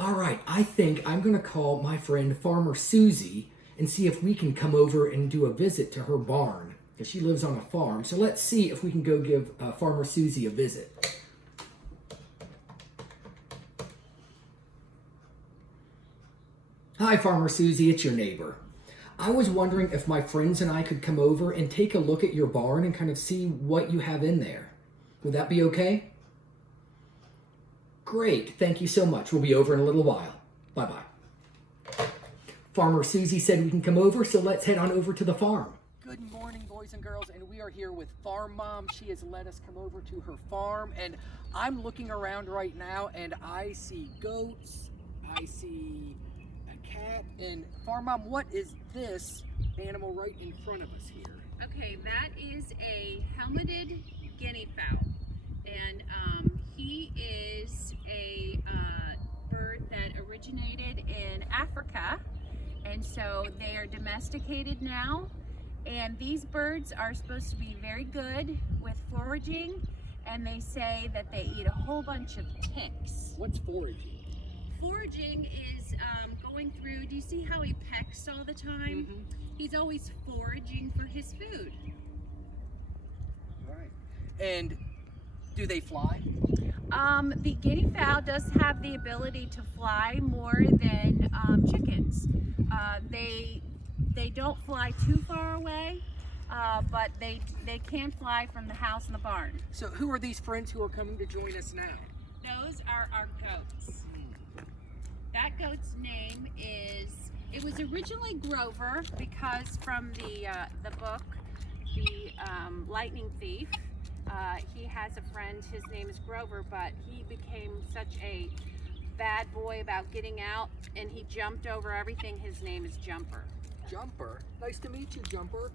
All right, I think I'm going to call my friend Farmer Susie and see if we can come over and do a visit to her barn, because she lives on a farm. So let's see if we can go give Farmer Susie a visit. Hi, Farmer Susie, it's your neighbor. I was wondering if my friends and I could come over and take a look at your barn and kind of see what you have in there. Would that be okay? Great, thank you so much. We'll be over in a little while. Bye-bye. Farmer Susie said we can come over, so let's head on over to the farm. Good morning, boys and girls, and we are here with Farm Mom. She has let us come over to her farm, and I'm looking around right now, and I see goats, I see a cat, and Farm Mom, what is this animal right in front of us here? Okay, that is a helmeted guinea fowl, and he is a bird that originated in Africa, and so they are domesticated now, and these birds are supposed to be very good with foraging, and they say that they eat a whole bunch of ticks. What's foraging? Foraging is going through, do you see how he pecks all the time? Mm-hmm. He's always foraging for his food. All right. And do they fly? The guinea fowl does have the ability to fly more than chickens. They don't fly too far away, but they can fly from the house and the barn. So who are these friends who are coming to join us now? Those are our goats. That goat's name is, it was originally Grover, because from the book, The Lightning Thief, he has a friend, his name is Grover, but he became such a bad boy about getting out, and he jumped over everything. His name is Jumper. Jumper? Nice to meet you, Jumper.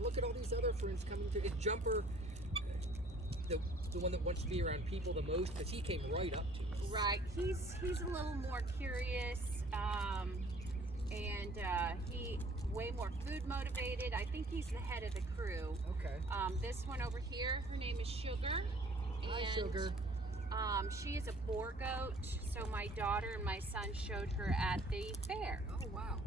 Look at all these other friends coming to. Is Jumper the one that wants to be around people the most? Because he came right up to us. Right. He's a little more curious, and he way more food motivated. I think he's the head of the crew. Okay. This one over here, her name is Sugar. Hi, Sugar. She is a boar goat, so my daughter and my son showed her at the fair. Oh, wow.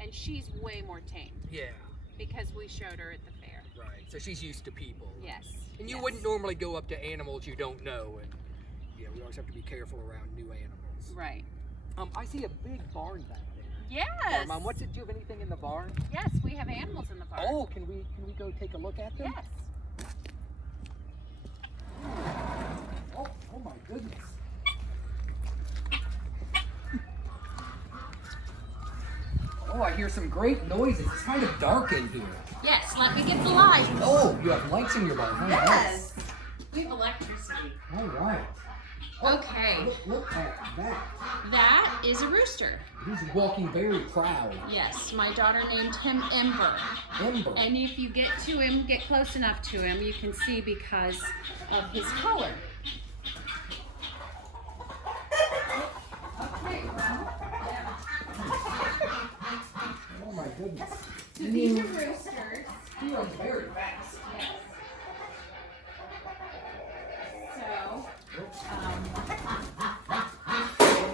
And she's way more tame. Yeah. Because we showed her at the fair. Right. So she's used to people. Yes. And you yes. wouldn't normally go up to animals you don't know, and yeah, we always have to be careful around new animals. Right. I see a big barn back there. Yes. Mom, do you have anything in the barn? Yes, we have animals in the barn. Oh, can we go take a look at them? Yes. Oh my goodness. Oh, I hear some great noises. It's kind of dark in here. Yes, let me get the light. Oh, you have lights in your barn. Huh? Yes. We have electricity. All right. Okay. Look at that. That is a rooster. He's walking very proud. Yes, my daughter named him Ember. Ember. And if you get to him, get close enough to him, you can see because of his color. Okay, well, Oh my goodness. so these are roosters. He runs very fast.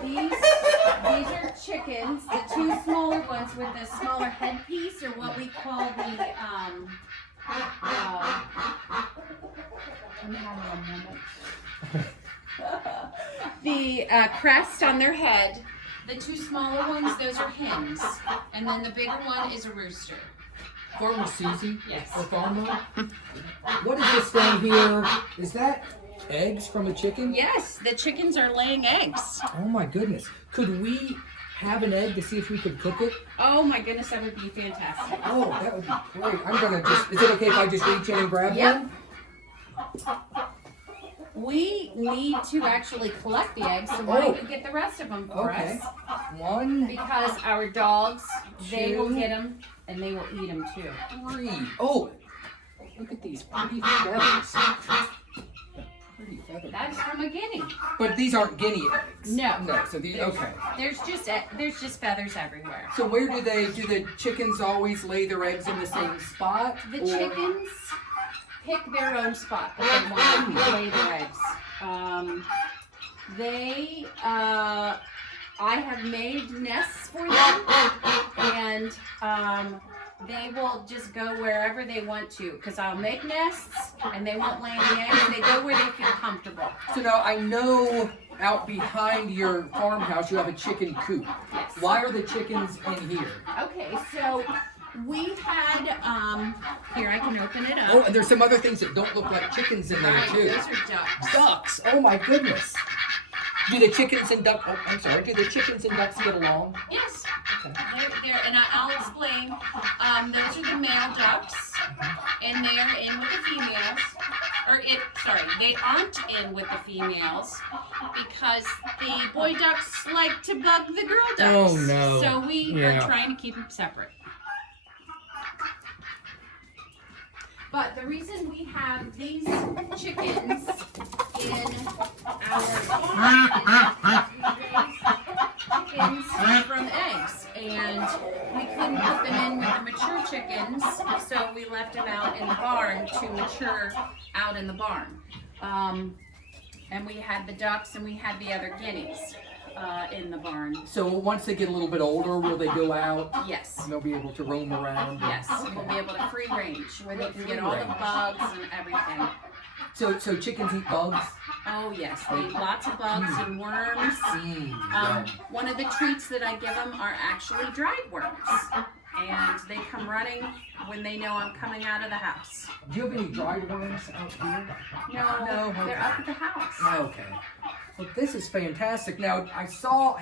Yes. These are chickens. The two smaller ones with the smaller headpiece are what we call the crest on their head. The two smaller ones, those are hens, and then the bigger one is a rooster. Farmer Susie? Yes. Or Farmer? What is this down here? Is that eggs from a chicken? Yes, the chickens are laying eggs. Oh my goodness. Could we have an egg to see if we could cook it? Oh my goodness, that would be fantastic. Oh, that would be great. I'm gonna just, is it okay if I just reach in and grab Yep. one? We need to actually collect the eggs, so why don't you get the rest of them for Okay. us? One, Because our dogs, they will Two. get them and they will eat them too. 3. Oh, look at these pretty feathers. Pretty feathers. That's from a guinea. But these aren't guinea eggs. No. No, so these, okay. There's just feathers do So where do the chickens always lay their eggs in the same spot? The or- chickens pick their own spot that they want to lay their eggs. They, I have made nests for them, and they will just go wherever they want to, because I'll make nests, and they won't lay any eggs, and they go where they feel comfortable. So now I know out behind your farmhouse you have a chicken coop. Yes. Why are the chickens in here? Okay, so we had, here I can open it up. Oh, and there's some other things that don't look like chickens in there Right, too. those are ducks. Ducks. Oh my goodness. Do the chickens and ducks? Oh, I'm sorry. Do the chickens and ducks get along? Yes. Okay. They're, and I'll explain. Those are the male ducks, and they are in with the females. They aren't in with the females because the boy ducks like to bug the girl ducks. Oh no. So we are trying to keep them separate. But the reason we have these chickens in our chickens from eggs, and we couldn't put them in with the mature chickens, so we left them out in the barn to mature out in the barn. And we had the ducks and we had the other guineas in the barn. So once they get a little bit older, will they go out? Yes. And they'll be able to roam around? Yes, we'll be able to free range where they can get all the bugs and everything. So chickens eat bugs? Oh yes, they eat lots of bugs and worms. One of the treats that I give them are actually dried worms. And they come running when they know I'm coming out of the house. Do you have any dried worms out here? No, Okay. they're up at the house. Okay. Well, this is fantastic. Now, I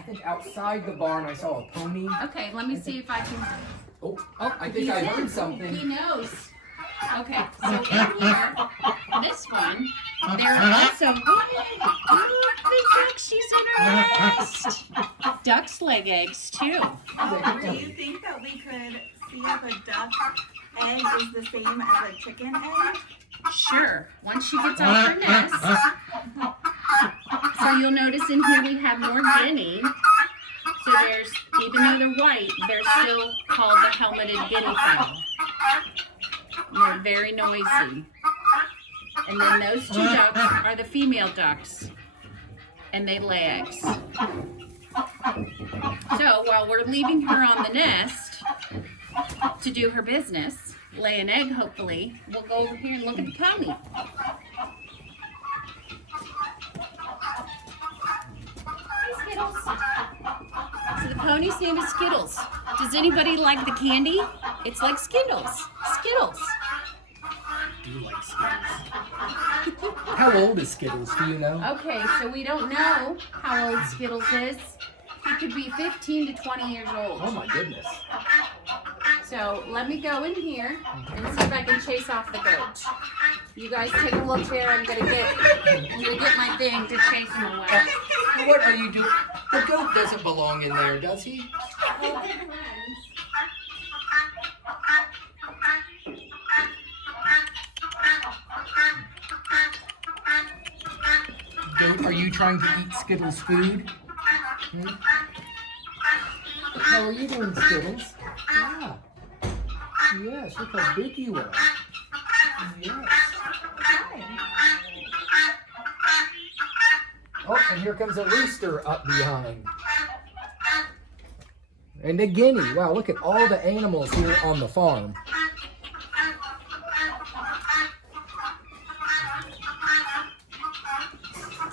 think outside the barn, I saw a pony. Okay, let me see if I can. Oh, I think I heard something. He knows. Okay, so in here, this one, there are lots of. Look, the duck, she's in her nest. Ducks lay eggs too. Do you think that we could see if a duck egg is the same as a chicken egg? Sure. Once she gets off her nest. So you'll notice in here we have more guinea. So there's, even though they're white, they're still called the helmeted guinea fowl. They're very noisy. And then those two ducks are the female ducks. And they lay eggs. So while we're leaving her on the nest to do her business, lay an egg hopefully, we'll go over here and look at the pony. Hey Skittles. So the pony's name is Skittles. Does anybody like the candy? It's like Skittles. Skittles. I do like Skittles. How old is Skittles? Do you know? Okay, so we don't know how old Skittles is. He could be 15 to 20 years old. Oh my goodness. So let me go in here and see if I can chase off the goat. You guys take a look there. I'm gonna get my thing to chase him away. What are you doing? The goat doesn't belong in there, does he? Oh, they're friends. Goat, are you trying to eat Skittles food? How are you doing, Skittles? Yeah. Yes, look how big you are. Yes. Oh, and here comes a rooster up behind. And a guinea. Wow, look at all the animals here on the farm.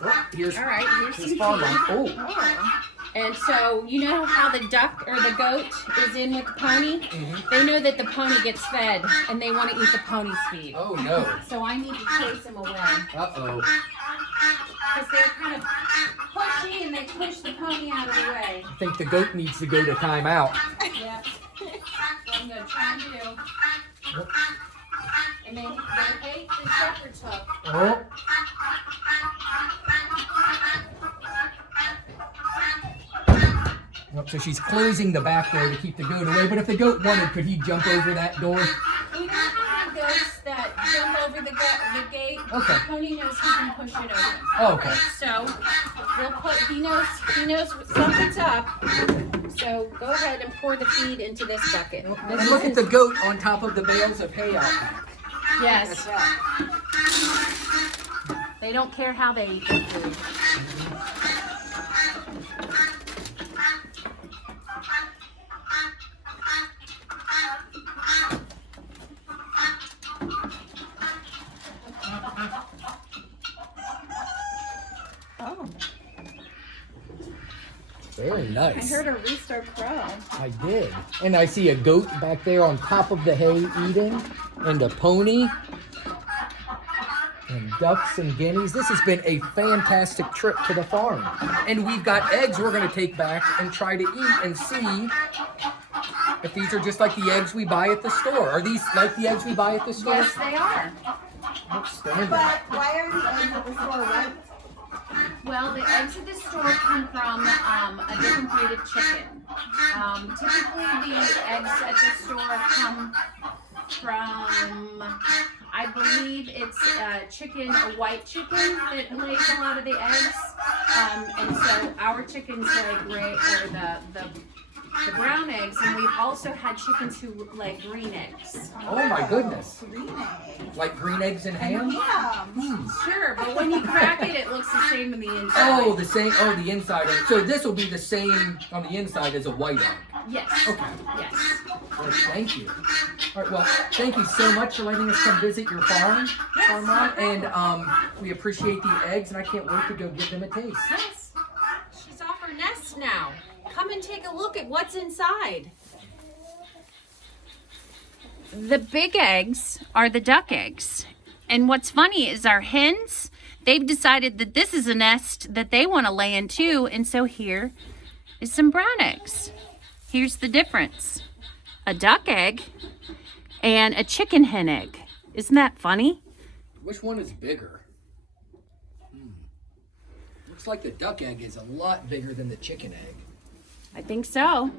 Oh, here's All right, here's his some farm. feed. Oh, And so, you know how the duck or the goat is in with the pony? They know that the pony gets fed, and they want to eat the pony's feed. oh no. So I need to chase them away. Uh-oh. Because they're kind of pushy, and they push the pony out of the way. I think the goat needs to go to timeout. Yep. What I'm going to try and do. And they ate the shepherd's hook. Oh. Yep, so she's closing the back door to keep the goat away, but if the goat wanted, could he jump over that door? We don't have goats that jump over the gate. Okay. The pony knows he can push it open. Oh, okay. So we'll put. He knows something's up. So go ahead and pour the feed into this bucket. And look at the goat on top of the bales of hay out back. Yes. They don't care how they eat their food. Oh, Very nice. I heard a rooster crow. I did. And I see a goat back there on top of the hay eating, and a pony, and ducks and guineas. This has been a fantastic trip to the farm. And we've got eggs we're going to take back and try to eat and see if these are just like the eggs we buy at the store. Are these like the eggs we buy at the store? Yes, they are. Outstanding. But why are the eggs at the store white? Well, the eggs at the store come from a different breed of chicken. Typically, the eggs at the store come from, I believe it's a white chicken that lays a lot of the eggs. And so our chickens lay gray, or the brown eggs, and we've also had chickens who lay green eggs. Oh my goodness. Green eggs. Like green eggs and ham? Yeah. Sure, but when you crack it, it looks the same in the inside. Oh, the same. Oh, the inside. So this will be the same on the inside as a white egg. Yes. Okay. Yes. Well, thank you. All right. Well, thank you so much for letting us come visit your farm, Farm Mom, and we appreciate the eggs, and I can't wait to go give them a taste. Yes. She's off her nest now. Come and take a look at what's inside. The big eggs are the duck eggs. And what's funny is our hens, they've decided that this is a nest that they want to lay in too. And so here is some brown eggs. Here's the difference. A duck egg and a chicken hen egg. Isn't that funny? Which one is bigger? Looks like the duck egg is a lot bigger than the chicken egg. I think so.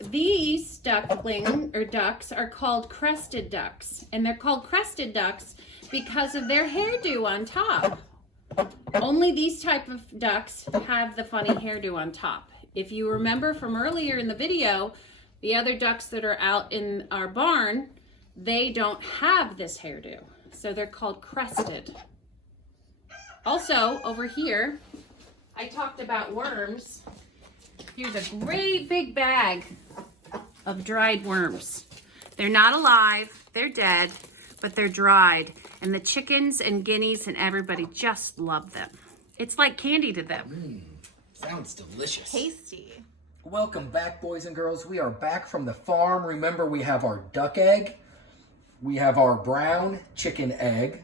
These ducks are called crested ducks, and they're called crested ducks because of their hairdo on top. Only these type of ducks have the funny hairdo on top. If you remember from earlier in the video, the other ducks that are out in our barn, they don't have this hairdo, so they're called crested. Also, over here, I talked about worms. Here's a great big bag of dried worms. They're not alive, they're dead, but they're dried. And the chickens and guineas and everybody just love them. It's like candy to them. Sounds delicious. Tasty. Welcome back, boys and girls. We are back from the farm. Remember, we have our duck egg. We have our brown chicken egg.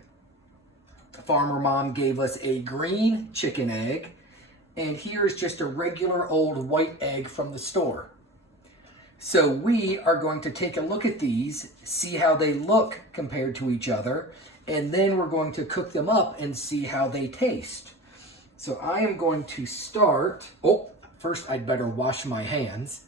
Farmer Mom gave us a green chicken egg. And here's just a regular old white egg from the store. So we are going to take a look at these, see how they look compared to each other, and then we're going to cook them up and see how they taste. So I am going to start, first I'd better wash my hands.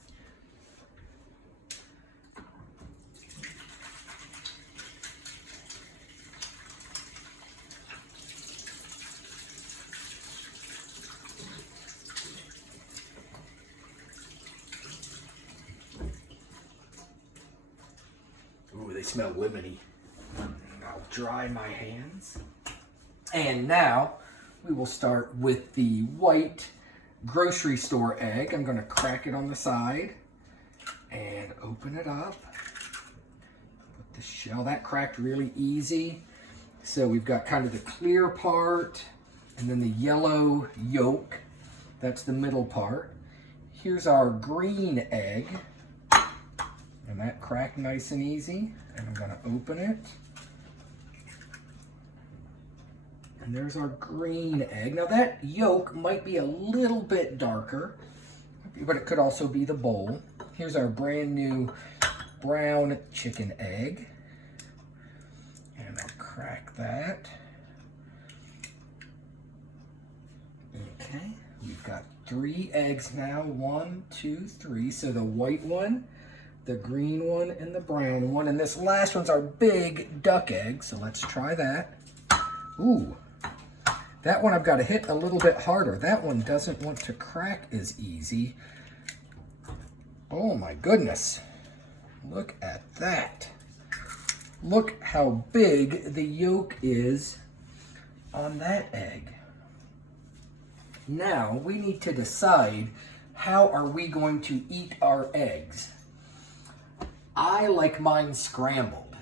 Ooh, they smell lemony. I'll dry my hands. And now we will start with the white grocery store egg. I'm going to crack it on the side and open it up. Put the shell, that cracked really easy. So we've got kind of the clear part and then the yellow yolk. That's the middle part. Here's our green egg. And that cracked nice and easy. And I'm going to open it. And there's our green egg. Now that yolk might be a little bit darker, but it could also be the bowl. Here's our brand new brown chicken egg. And I'll crack that. Okay, we've got 3 eggs now. 1, 2, 3. So the white one, the green one, and the brown one. And this last one's our big duck egg. So let's try that. Ooh. That one I've got to hit a little bit harder. That one doesn't want to crack as easy. Oh my goodness. Look at that. Look how big the yolk is on that egg. Now we need to decide, how are we going to eat our eggs? I like mine scrambled.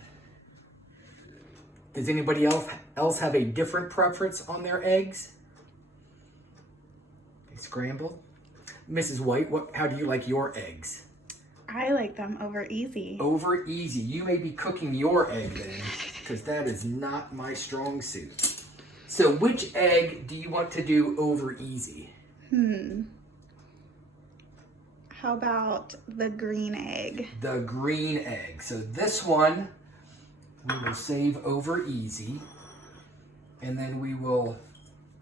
Does anybody else else have a different preference on their eggs? Okay, scrambled. Mrs. White, how do you like your eggs? I like them over easy. Over easy. You may be cooking your egg then, because that is not my strong suit. So which egg do you want to do over easy? How about the green egg? The green egg. So this one we will save over easy. And then we will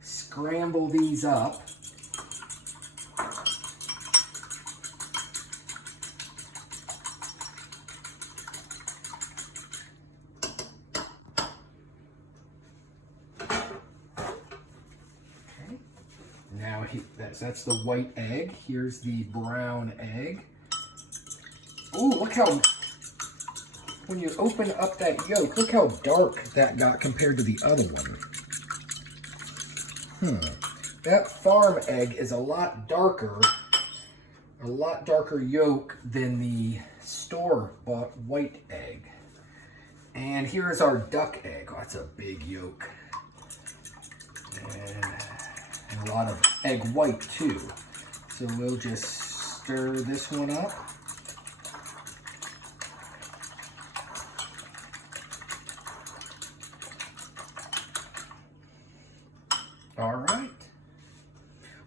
scramble these up. Now that's the white egg. Here's the brown egg. Oh, look how, when you open up that yolk, look how dark that got compared to the other one. That farm egg is a lot darker yolk than the store-bought white egg. And here's our duck egg. Oh, that's a big yolk. And a lot of egg white too. So we'll just stir this one up. All right.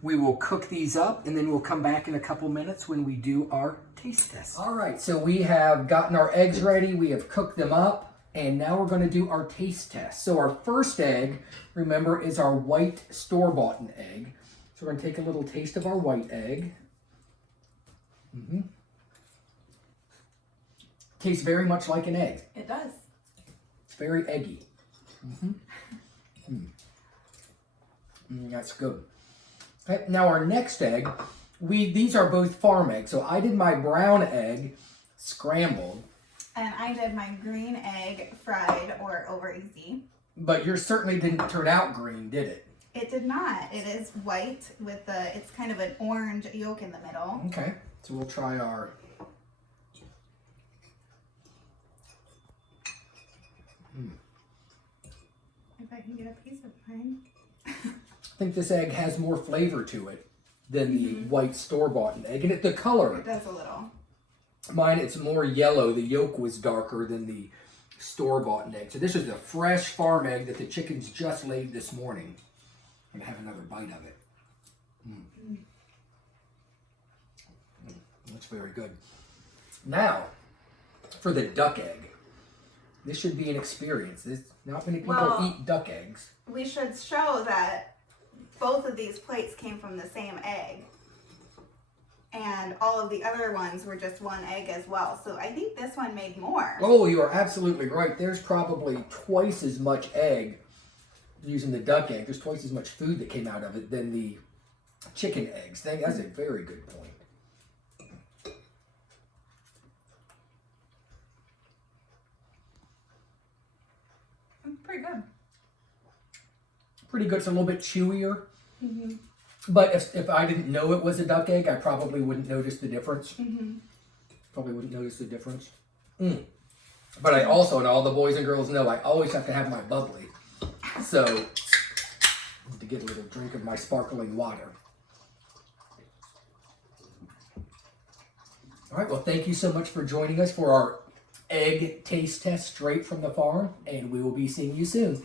We will cook these up and then we'll come back in a couple minutes when we do our taste test. All right, so we have gotten our eggs ready. We have cooked them up. And now we're going to do our taste test. So our first egg, remember, is our white store-bought egg. So we're going to take a little taste of our white egg. Tastes very much like an egg. It does. It's very eggy. That's good. Okay, now our next egg, these are both farm eggs. So I did my brown egg scrambled. And I did my green egg fried or over easy. But yours certainly didn't turn out green, did it? It did not. It is white with it's kind of an orange yolk in the middle. Okay, so we'll try our... If I can get a piece of mine. I think this egg has more flavor to it than the white store-bought egg. And the color... It does a little. Mine, it's more yellow. The yolk was darker than the store-bought egg. So this is the fresh farm egg that the chickens just laid this morning. I'm going to have another bite of it. That's very good. Now, for the duck egg. This should be an experience. Not many people eat duck eggs. We should show that both of these plates came from the same egg. And all of the other ones were just one egg as well. So I think this one made more. Oh, you are absolutely right. There's probably twice as much egg using the duck egg. There's twice as much food that came out of it than the chicken eggs. That's a very good point. Pretty good. Pretty good. It's a little bit chewier. But if I didn't know it was a duck egg, I probably wouldn't notice the difference. Probably wouldn't notice the difference. But I also, and all the boys and girls know, I always have to have my bubbly. So, to get a little drink of my sparkling water. All right, well, thank you so much for joining us for our egg taste test straight from the farm, and we will be seeing you soon.